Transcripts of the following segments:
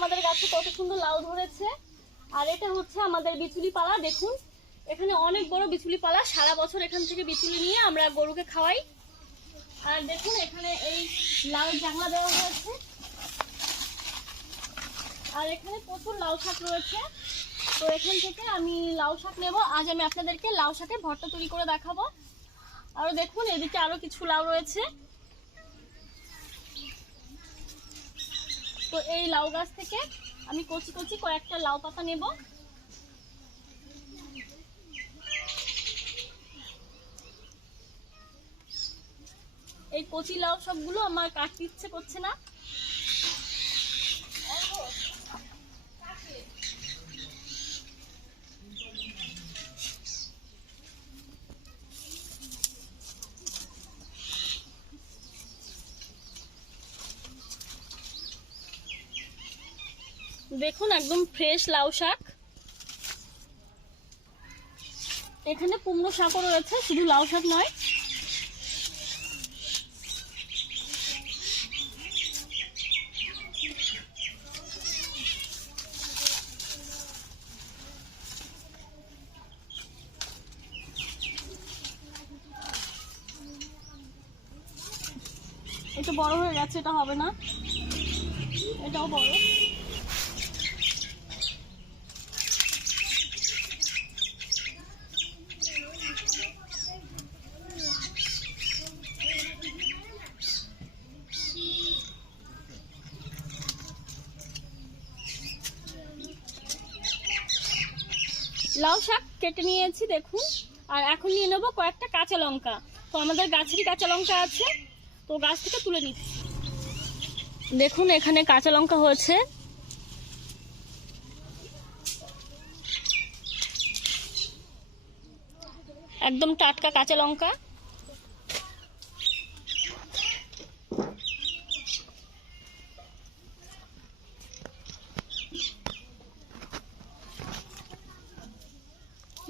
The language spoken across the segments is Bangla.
আমাদের গাছে কত সুন্দর লাউ ধরেছে। আর এটা হচ্ছে আমাদের বিচুলি পালা। দেখুন এখানে অনেক বড় বিচুলি পালা, সারা বছর এখান থেকে বিচুলি নিয়ে আমরা গরুকে খাওয়াই। আর দেখুন এখানে এই লাউ জাংলা দেওয়া হয়েছে। আর এখানে প্রচুর লাউ শাক রয়েছে। তো এখান থেকে আমি লাউ শাক নেব। আজ আমি আপনাদেরকে লাউ শাকের ভর্তা তৈরি করে দেখাবো। আর দেখুন এদিকে আরো কিছু লাউ রয়েছে। তো এই লাউ গাছ থেকে আমি কচি কচি কয়েকটা লাউ পাতা নেব। এই কচি লাউ সবগুলো আমার কাটতে ইচ্ছে করছে না। দেখুন একদম ফ্রেশ লাউ শাক। এখানে কুমড়ো শাকও রয়েছে, শুধু লাউ শাক নয়। এটা বড় হয়ে গেছে, এটা হবে না। এটাও বড়। লাউ শাক কেটে নিয়েছি দেখুন। আর এখন নিয়ে নেবো কয়েকটা কাঁচা লঙ্কা। তো আমাদের গাছেরই কাঁচা লঙ্কা আছে, তো গাছ থেকে তুলে নিচ্ছি। দেখুন এখানে কাঁচা লঙ্কা হয়েছে। একদম টাটকা কাঁচা লঙ্কা।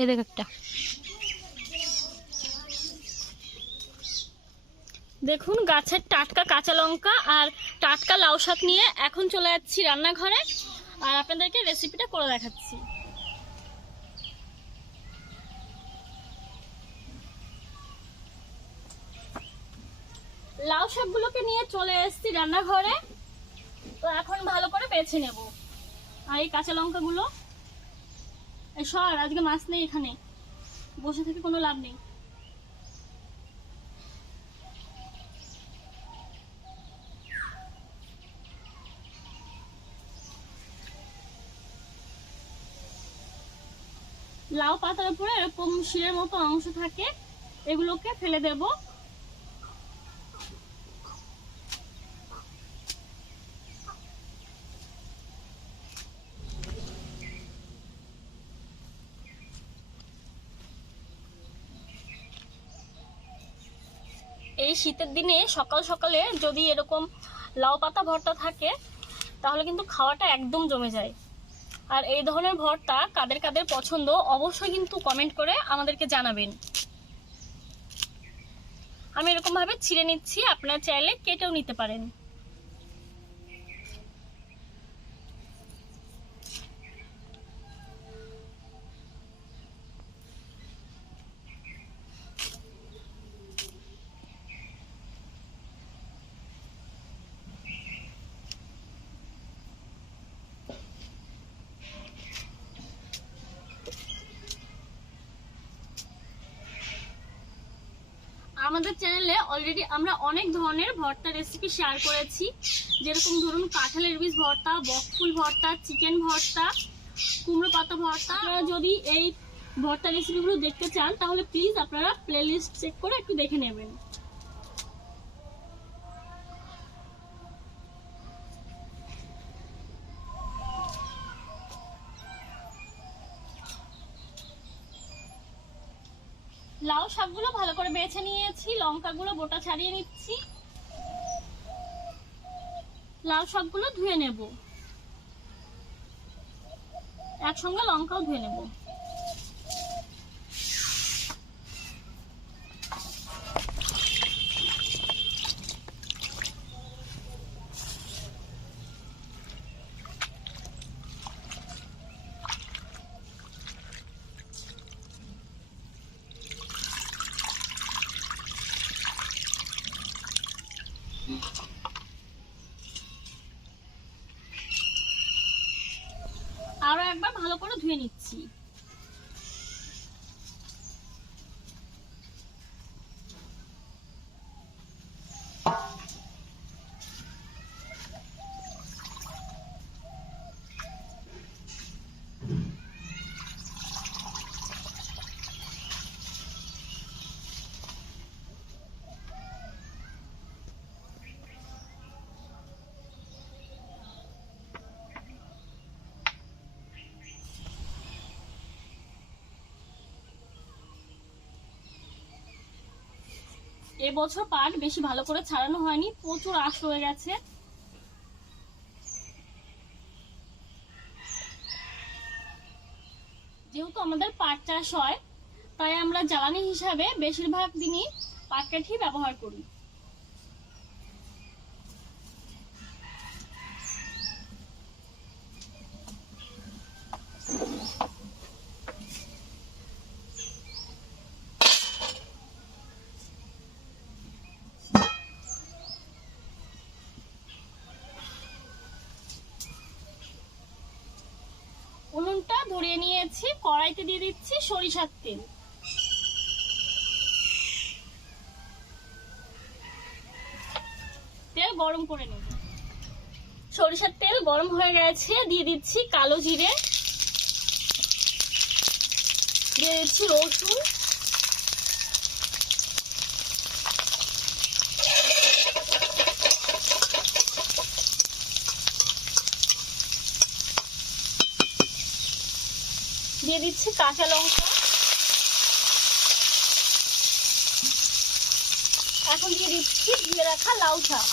এ দেখ একটা। দেখুন গাছের টাটকা কাঁচা লঙ্কা আর টাটকা লাউ শাক নিয়ে এখন চলে যাচ্ছি রান্নাঘরে, আর আপনাদেরকে রেসিপিটা করে দেখাচ্ছি। লাউ শাকগুলোকে নিয়ে চলে এসেছি রান্নাঘরে। তো এখন ভালো করে বেছে নেব। আর এই কাঁচা লঙ্কাগুলো সর, আজকে মাছ নেই, এখানে বসে থেকে কোনো লাভ নেই। লাউ পাতার উপরে এরকম শিরের মতো অংশ থাকে, এগুলোকে ফেলে দেব। এই শীতের দিনে সকাল সকালে যদি এরকম লাউ পাতা ভর্তা থাকে তাহলে কিন্তু খাওয়াটা একদম জমে যায়। আর এই ধরনের ভর্তা কাদের কাদের পছন্দ অবশ্যই কিন্তু কমেন্ট করে আমাদেরকে জানাবেন। আমি এরকম ভাবে ছিঁড়ে নিচ্ছি, আপনারা চাইলে কেটেও নিতে পারেন। আমাদের চ্যানেলে অলরেডি আমরা অনেক ধরনের ভর্তা রেসিপি শেয়ার করেছি, যেরকম ধরুন কাঁঠালের বীজ ভর্তা, বকফুল ভর্তা, চিকেন ভর্তা, কুমড়ো পাতা ভর্তা। আপনারা যদি এই ভর্তা রেসিপিগুলো দেখতে চান তাহলে প্লিজ আপনারা প্লেলিস্ট চেক করে একটু দেখে নেবেন। লাউ শাকগুলো ভালো করে বেছে নিয়েছি, লঙ্কাগুলো বোটা ছাড়িয়ে নিচ্ছি। লাউ শাকগুলো ধুয়ে নেব, একসঙ্গে লঙ্কাও ধুয়ে নেব। একবার ভালো করে ধুয়ে নিচ্ছি। এবছর পাট বেশি ভালো করে ছাড়ানো হয়নি, প্রচুর আঁশ রয়ে গেছে। যেহেতু আমাদের পাট চাষ হয়, তাই আমরা জ্বালানি হিসাবে বেশিরভাগ দিনই পাট কাঠি ব্যবহার করি। উনুনটা ধরিয়ে নিয়েছি, কড়াইতে দিয়ে দিচ্ছি সরিষার তেল। তেল গরম করে নেব। সরিষার তেল গরম হয়ে গেছে, দিয়ে দিচ্ছি কালো জিরে, দিয়ে দিচ্ছি রসুন, দিয়ে দিচ্ছি কাঁচা লঙ্কা, এখন দিয়ে দিচ্ছি ধুয়ে রাখা লাউ শাক।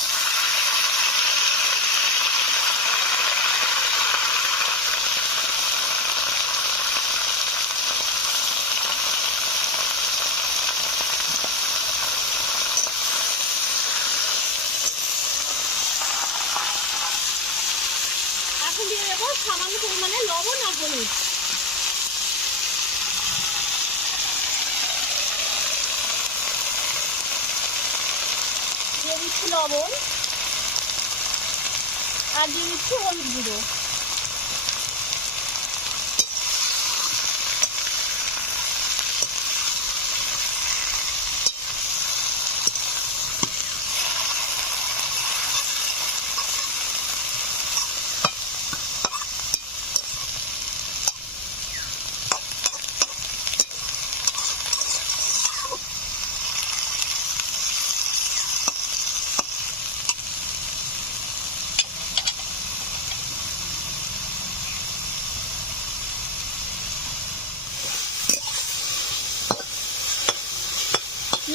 এখন দিয়ে দেবো সামান্য পরিমাণে লবণ আর হলুদ। দিয়ে দিচ্ছি লবণ আর দিয়ে দিচ্ছি হলুদ গুঁড়ো।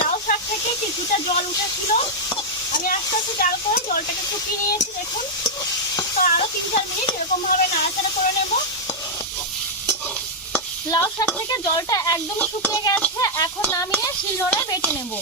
লাউ শাক থেকে কিছুটা জল উঠেছিল, আমি আস্তে আস্তে জাল করে জলটাকে শুকিয়ে নিয়েছি। দেখুন, তো আরো 3-4 মিনিট এরকম ভাবে নাড়াচাড়া করে নেব। লাউ শাক থেকে জলটা একদম শুকিয়ে গেছে, এখন নামিয়ে শিলনোড়ায় বেটে নেব।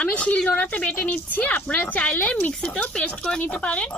আমি শিলনোড়াতে বেটে নিচ্ছি, আপনারা চাইলে মিক্সিতেও পেস্ট করে নিতে পারেন।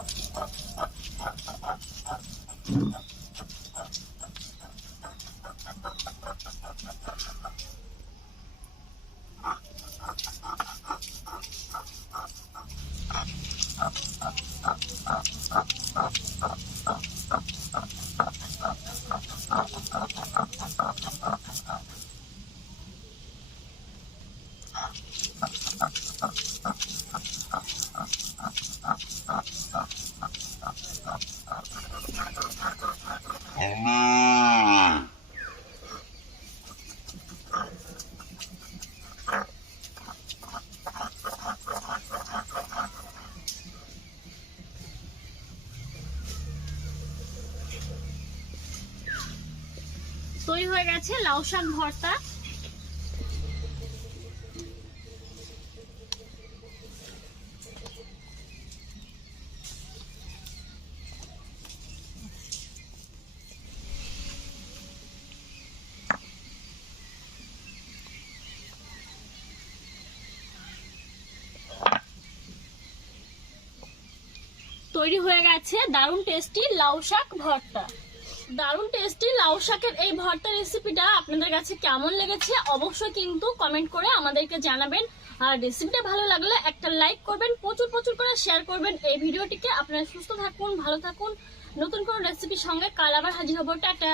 তৈরি হয়ে গেছে লাউ শাক ভর্তা। তৈরি হয়ে গেছে দারুণ টেস্টি লাউ শাক ভর্তা। দারুণ টেস্টি লাউ শাকের এই ভর্তা রেসিপিটা আপনাদের কাছে কেমন লেগেছে অবশ্যই কিন্তু কমেন্ট করে আমাদেরকে জানাবেন। আর রেসিপিটা ভালো লাগলে একটা লাইক করবেন, প্রচুর প্রচুর করে শেয়ার করবেন এই ভিডিওটিকে। আপনারা সুস্থ থাকুন, ভালো থাকুন। নতুন কোনো রেসিপির সঙ্গে কাল আবার হাজির হবো। টাটা।